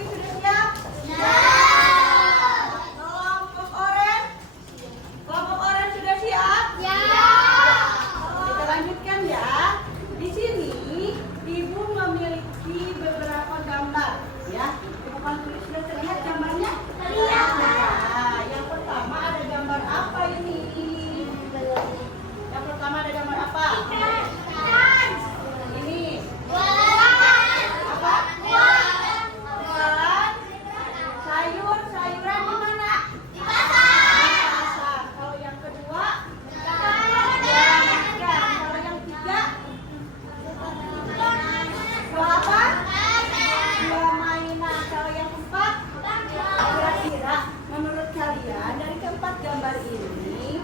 kuning sudah siap? Ya. Kelompok orange sudah siap? Ya. Kita lanjutkan ya. Di sini Ibu memiliki beberapa gambar, ya. Ibu kan tulis sudah terlihat gambarnya? Terlihat. Nah, yang pertama ada gambar apa ini? Yang pertama ada gambar apa? Ini. Apa? Jualan sayuran di mana? Di pasar. Kalau yang kedua? Jualan ikan. Kalau yang ketiga? Jual apa? Jual mainan. Kalau yang keempat? Kira-kira menurut kalian dari keempat gambar ini,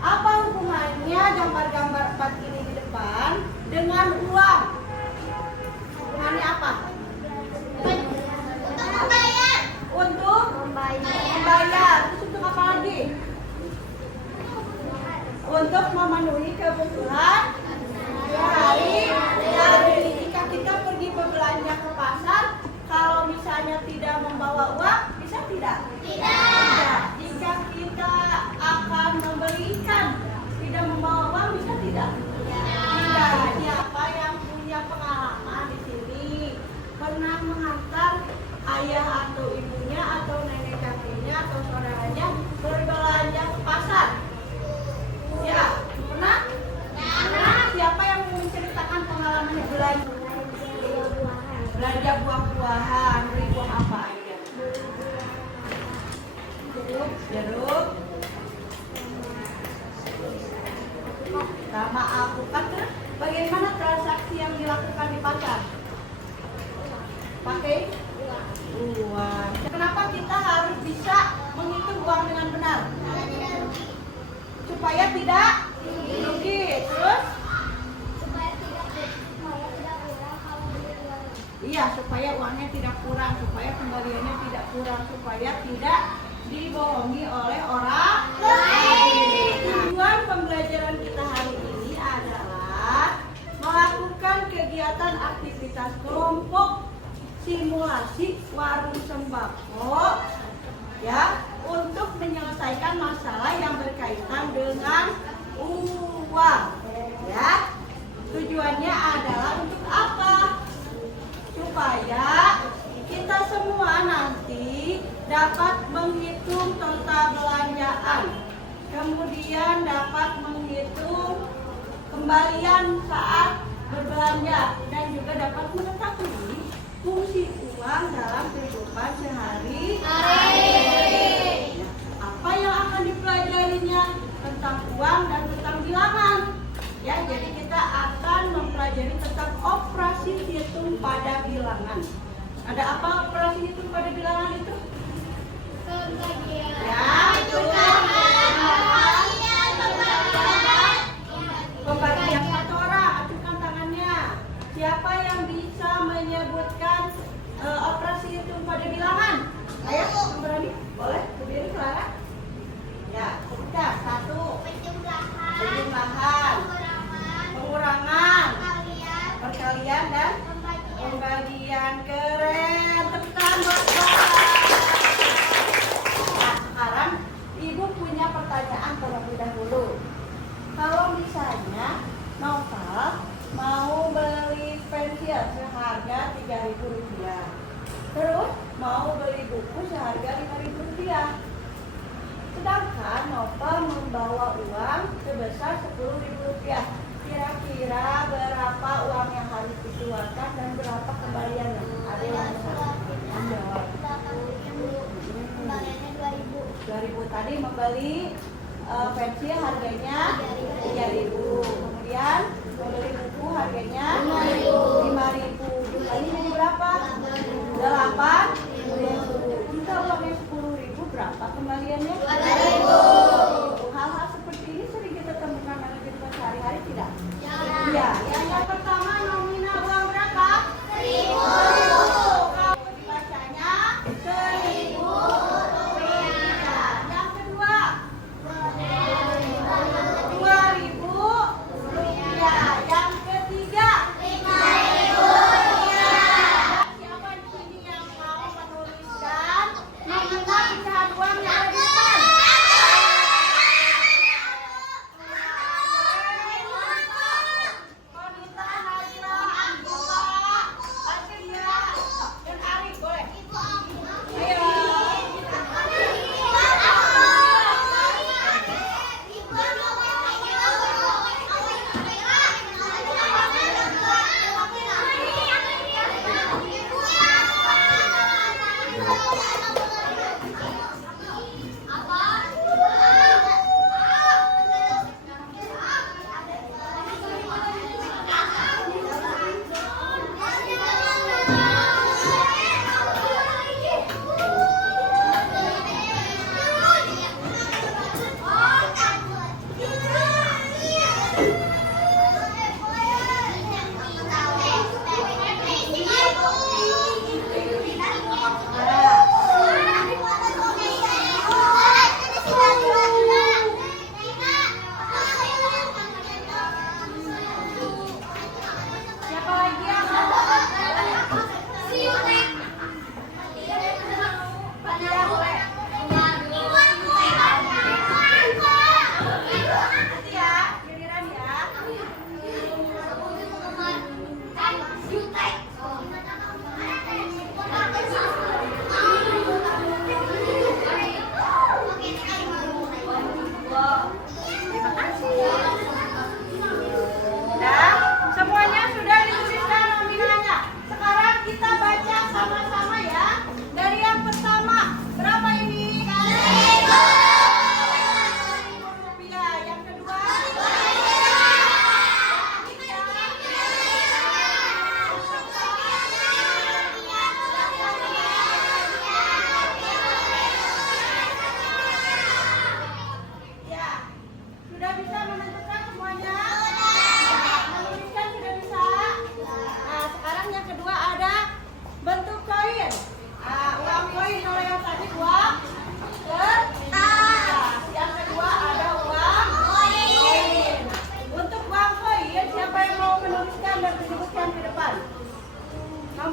apa hubungannya gambar-gambar 4 ini di depan dengan uang? Hubungannya apa? Untuk membayar. Terus untuk apa lagi? Untuk memenuhi kebutuhan sehari-hari. Jika kita pergi berbelanja ke pasar, kalau misalnya tidak membawa uang, bisa tidak? Tidak. Jika kita akan membeli ikan, tidak membawa uang, bisa tidak? Tidak. Siapa yang punya pengalaman di sini pernah mengantar ayah atau ibunya atau nenek kakeknya atau saudaranya berbelanja ke pasar? Ya, pernah? Siapa yang mau menceritakan pengalamannya belanja buah-buahan? Beli buah apa aja? Jeruk. Sama alpukat. Bagaimana transaksi yang dilakukan di pasar? Pakai uang. Kenapa kita harus bisa menghitung uang dengan benar? Supaya tidak rugi. Terus? Iya, supaya uangnya tidak kurang, supaya kembaliannya tidak kurang, supaya tidak dibohongi oleh orang lain. Tujuan pembelajaran kita hari ini adalah melakukan kegiatan aktivitas kelompok simulasi warung sembako, ya, untuk menyelesaikan masalah yang berkaitan dengan uang, ya. Tujuannya adalah untuk apa? Supaya kita semua nanti dapat menghitung total belanjaan, kemudian dapat menghitung kembalian saat berbelanja, dan juga dapat mengetahui fungsi uang dalam kehidupan sehari-hari. Apa yang akan dipelajarinya? Tentang uang dan tentang bilangan. Ya, jadi kita akan mempelajari tentang operasi hitung pada bilangan. Ada apa operasi hitung pada bilangan itu? Ya, pembagian satu orang. Acukan tangannya. Siapa yang bisa menyebutkan operasi hitung pada bilangan? Ayo, yang berani? Boleh, berdiri Clara. Ya, kita satu. Penjumlahan, pengurangan, perkalian dan pembagian. Keren, tepuk tangan buat Bapak. Nah, sekarang Ibu punya pertanyaan terlebih dahulu. Kalau misalnya Novel mau beli pensil seharga Rp3.000, terus mau beli buku seharga Rp5.000, sedangkan Novel membawa uang sebesar Rp10.000, kira-kira berapa uang yang harus dikeluarkan dan berapa kembaliannya? Ada yang bisa menjawab? 2.000. Tadi membeli pensil harganya 3.000, kemudian membeli buku harganya 5.000. Jumlahnya jadi berapa? 8.000. Jika uangnya 10.000, berapa kembaliannya? 2.000. Hal-hal seperti ini sering kita temukan dalam kehidupan sehari-hari, tidak? Ya. Yang pertama, nominal uang berapa? 1.000. Kalau dibacanya 1.000 rupiah. Yang kedua, 2.000 rupiah. Yang ketiga, 5.000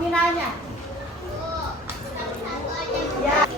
nominalnya? Ya.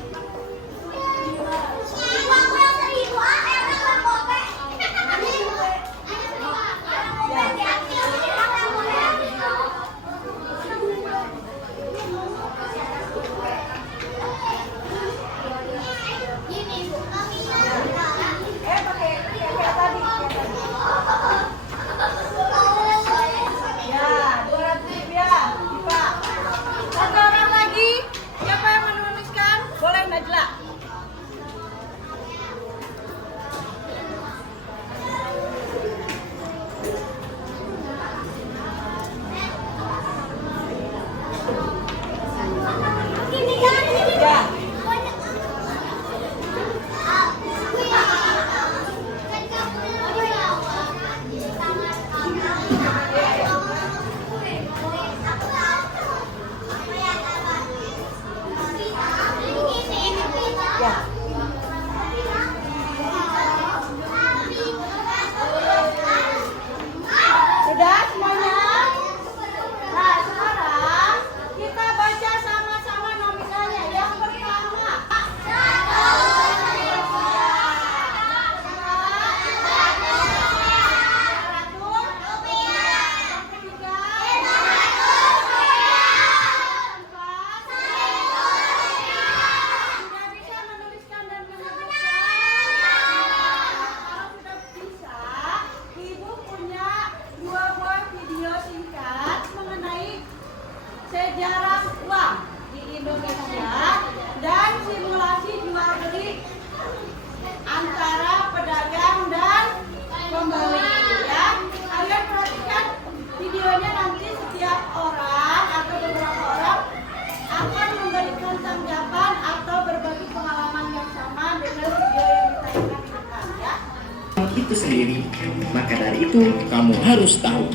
Sejarah uang di Indonesia dan simulasi jual beli antara pedagang dan pembeli ya. Kalian perhatikan videonya, nanti setiap orang atau beberapa orang akan memberikan tanggapan atau berbagi pengalaman yang sama dengan video yang ditayangkan di depan ya. Itu sendiri, maka dari itu kamu harus tahu.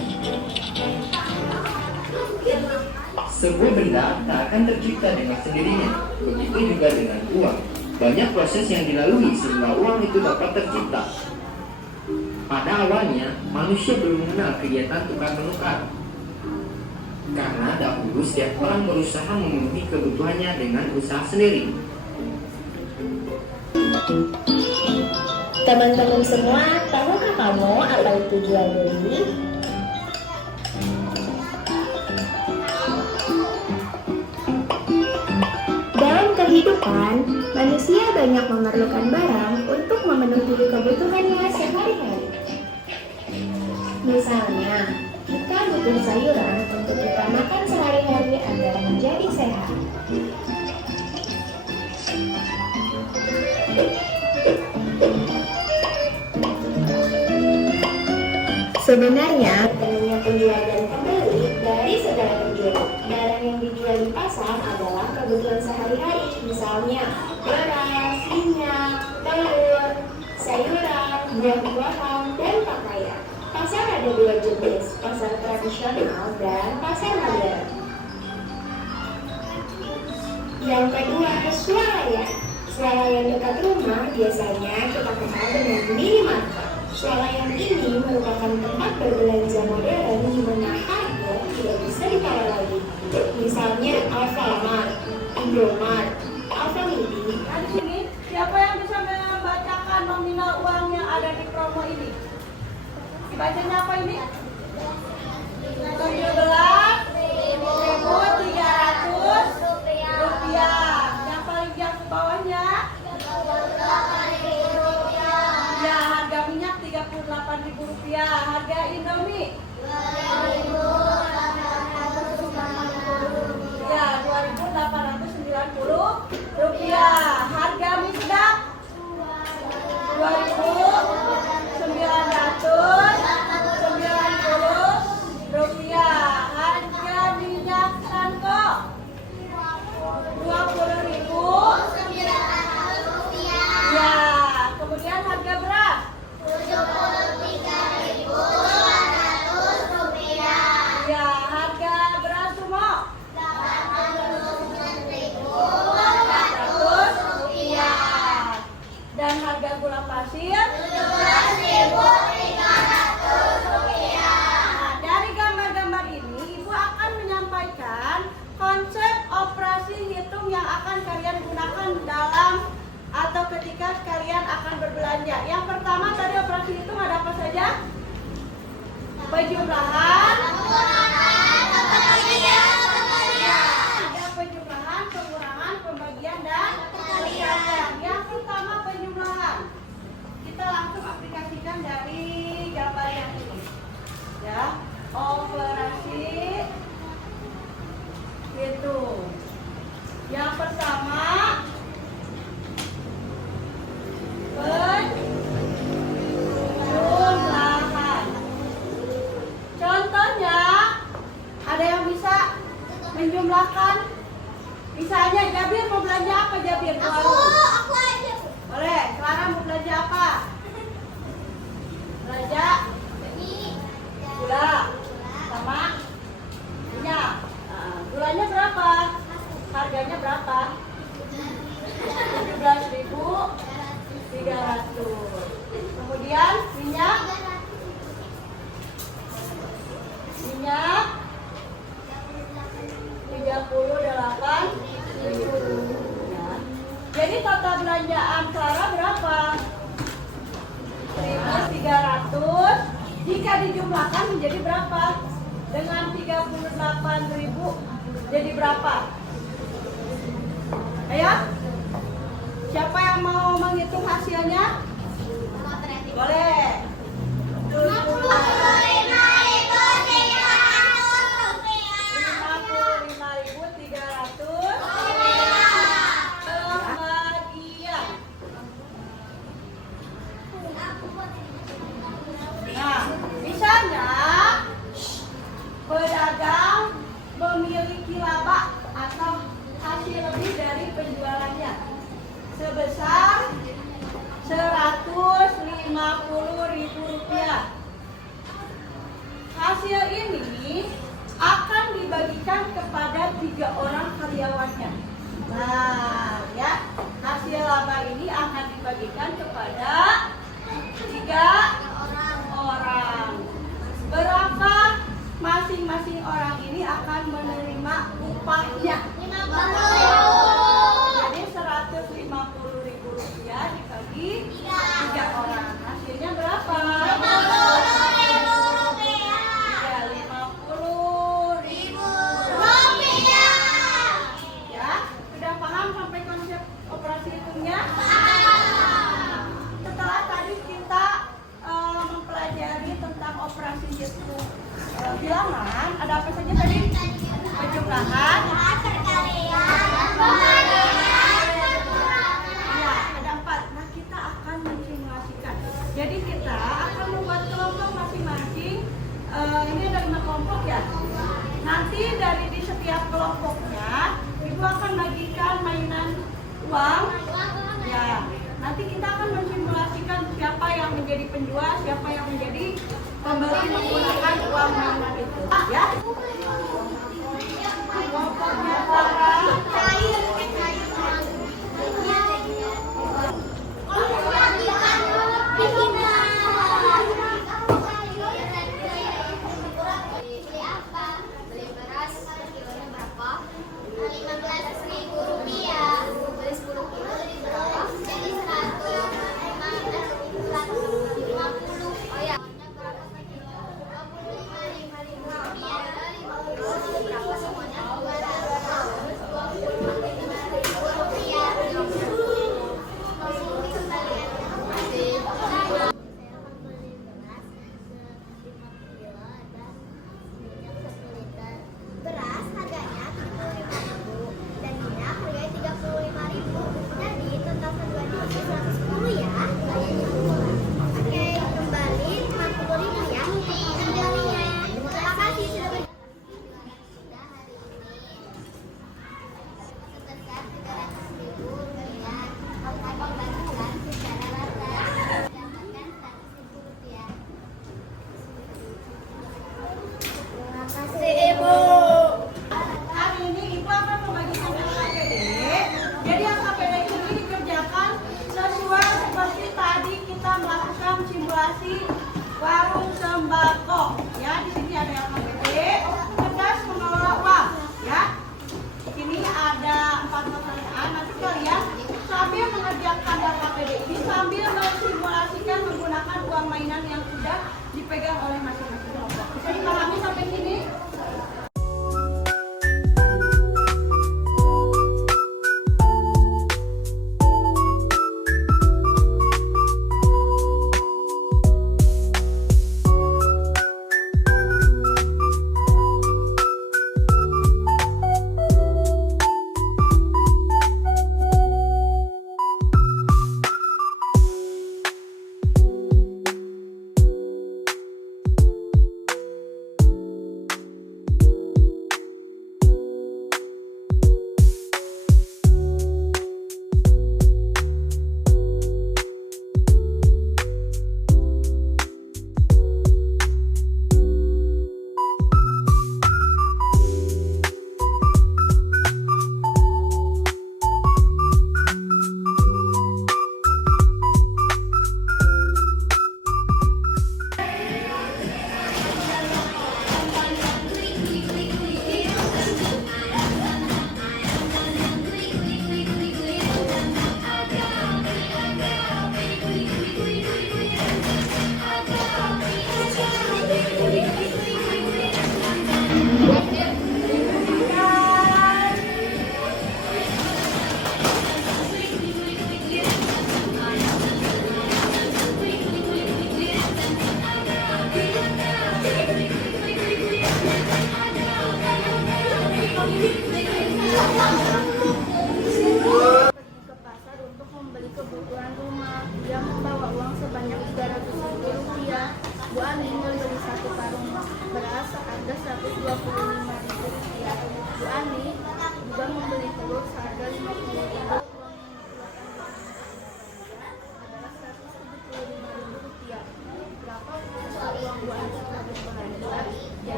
Sebuah benda tak akan tercipta dengan sendirinya. Begitu juga dengan uang. Banyak proses yang dilalui sehingga uang itu dapat tercipta. Pada awalnya, manusia belum mengenal kegiatan tukar menukar. Karena dahulu setiap orang berusaha memenuhi kebutuhannya dengan usaha sendiri. Teman-teman semua, tahukah kamu apa itu jual beli? Dalam kehidupan, manusia banyak memerlukan barang untuk memenuhi kebutuhannya sehari-hari. Misalnya, kita butuh sayuran untuk kita makan sehari-hari agar menjadi sehat. Sebenarnya, temunya penjual dan pembeli dari segala penjuru. Barang yang dijual di pasar adalah kebutuhan sehari-hari, misalnya beras, minyak, telur, sayuran, buah-buahan, dan pakaian. Pasar ada dua jenis, pasar tradisional dan pasar modern. Yang kedua, swalayan. Swalayan dekat rumah biasanya kita kenal dengan minimarket. Swalayan ini merupakan tempat berbelanja modern di mana harga tidak bisa ditawar lagi. Misalnya Alfamart, Indomart, Alfamidi. Nah, di sini siapa yang bisa membacakan nominal uang yang ada di promo ini? Dibacanya apa ini? 17.300 rupiah. Yang paling yang bawahnya? Ya, harga minyak 38.000 rupiah. Harga Indomie? Ya, 2.890 rupiah. Harga mie sedap? 2.990 rupiah. Harga ketika kalian akan berbelanja. Yang pertama tadi operasi hitung ada apa saja? Penjumlahan, ada penjumlahan, pengurangan, pembagian, dan pengalihan. Yang pertama penjumlahan. Kita langsung aplikasikan dari gambar yang ini. Ya, operasi hitung. Yang pertama penjumlahan. Contohnya ada yang bisa menjumlahkan. Misalnya Jabir mau belanja apa Jabir? Aku aja. Boleh. Clara mau belanja apa? Belanja gula sama minyak. Nah, gulanya berapa? Harganya berapa? 17.300. Kemudian minyak 38.000. Ya. Jadi total belanjaan Clara berapa? 1.300. Jika dijumlahkan menjadi berapa? Dengan 38.000 jadi berapa? Ayo. Siapa yang mau menghitung hasilnya? Boleh. 55.300 kebagian. Nah, misalnya pedagang memiliki laba atau hasil lebih dari penjualannya sebesar Rp150.000. Hasil ini akan dibagikan kepada 3 orang karyawannya. Nah, ya, hasil laba ini akan dibagikan kepada 3 orang. Berapa masing-masing orang ini akan menerima upahnya? Jadi Rp150.000 dibagi 3 orang. Hasilnya berapa? Ya, sudah paham sampai konsep operasi hitungnya? Setelah tadi kita mempelajari tentang operasi hitung bilangan, ada apa saja tadi? Penjumlahan, ya, ada 4. Nah, kita akan mensimulasikan. Jadi kita akan membuat kelompok masing-masing. Ini ada 5 kelompok ya. Nanti dari di setiap kelompoknya Ibu akan bagikan mainan uang. Ya, nanti kita akan mensimulasikan siapa yang menjadi penjual, siapa yang menjadi pembeli menggunakan uang mainan itu. Ya. Kelompoknya Clara. Beli beras kilonya berapa? 15.000 rupiah. Beli 10 kilo jadi berapa? Jadi 150. Oh ya. Berapa per kilo? 25.000 rupiah.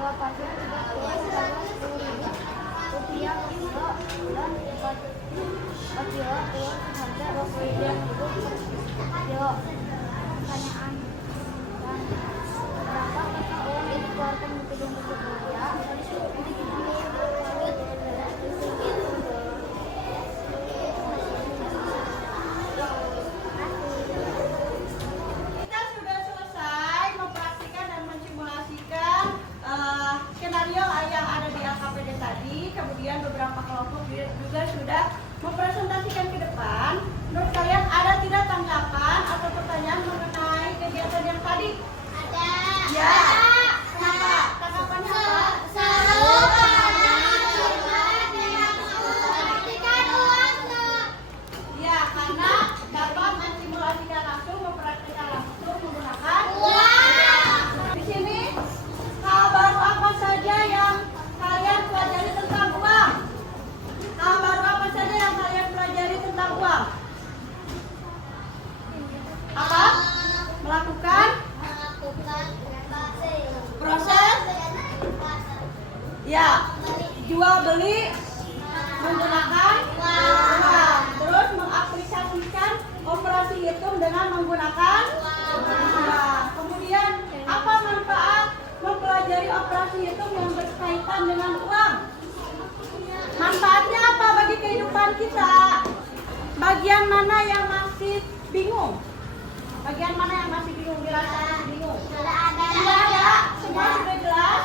Sewa pasien 3 kilo seharga Rp10.000 per kilo dan 4 kilo telur seharga Rp25.000 per kilo. Pertanyaan, dan berapa total uang yang dikeluarkan untuk gedung tersebut? Ya, Kita sudah selesai mempraktikkan dan mensimulasikan skenario yang ada di LKPD tadi. Kemudian beberapa kelompok juga sudah mempresentasikan ke depan. Menurut kalian ada tidak tanggapan atau pertanyaan mengenai kegiatan yang tadi? ada. Ya. Kenapa? Tanggapannya apa? Seru karena cuma dengan memperhatikan uangnya. Ya, karena dapat mensimulasikan langsung, mempraktikkan langsung menggunakan Uang. Di sini hal baru apa saja yang kalian pelajari tentang uang? Hal baru apa saja yang kalian pelajari tentang uang? Apa? Melakukan proses ya jual beli menggunakan uang. Terus mengaplikasikan operasi hitung dengan menggunakan uang. Kemudian apa manfaat mempelajari operasi hitung yang berkaitan dengan uang? Manfaatnya apa bagi kehidupan kita? Bagian mana yang masih bingung? Bagian mana yang masih bingung? Dirasa masih bingung? Sudah ada? Semua sudah jelas?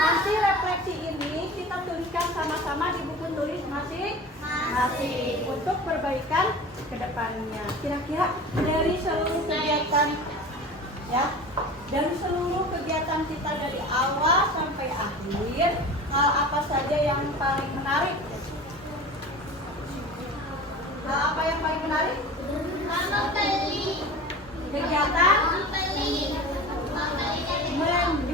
Nanti refleksi ini kita tuliskan sama-sama di buku tulis masing-masing untuk perbaikan ke depannya. Kira-kira dari seluruh kegiatan ya, dari seluruh kegiatan kita dari awal sampai akhir, hal apa saja yang paling menarik? Hal apa yang paling menarik? Membeli. Kegiatan Membeli. membeli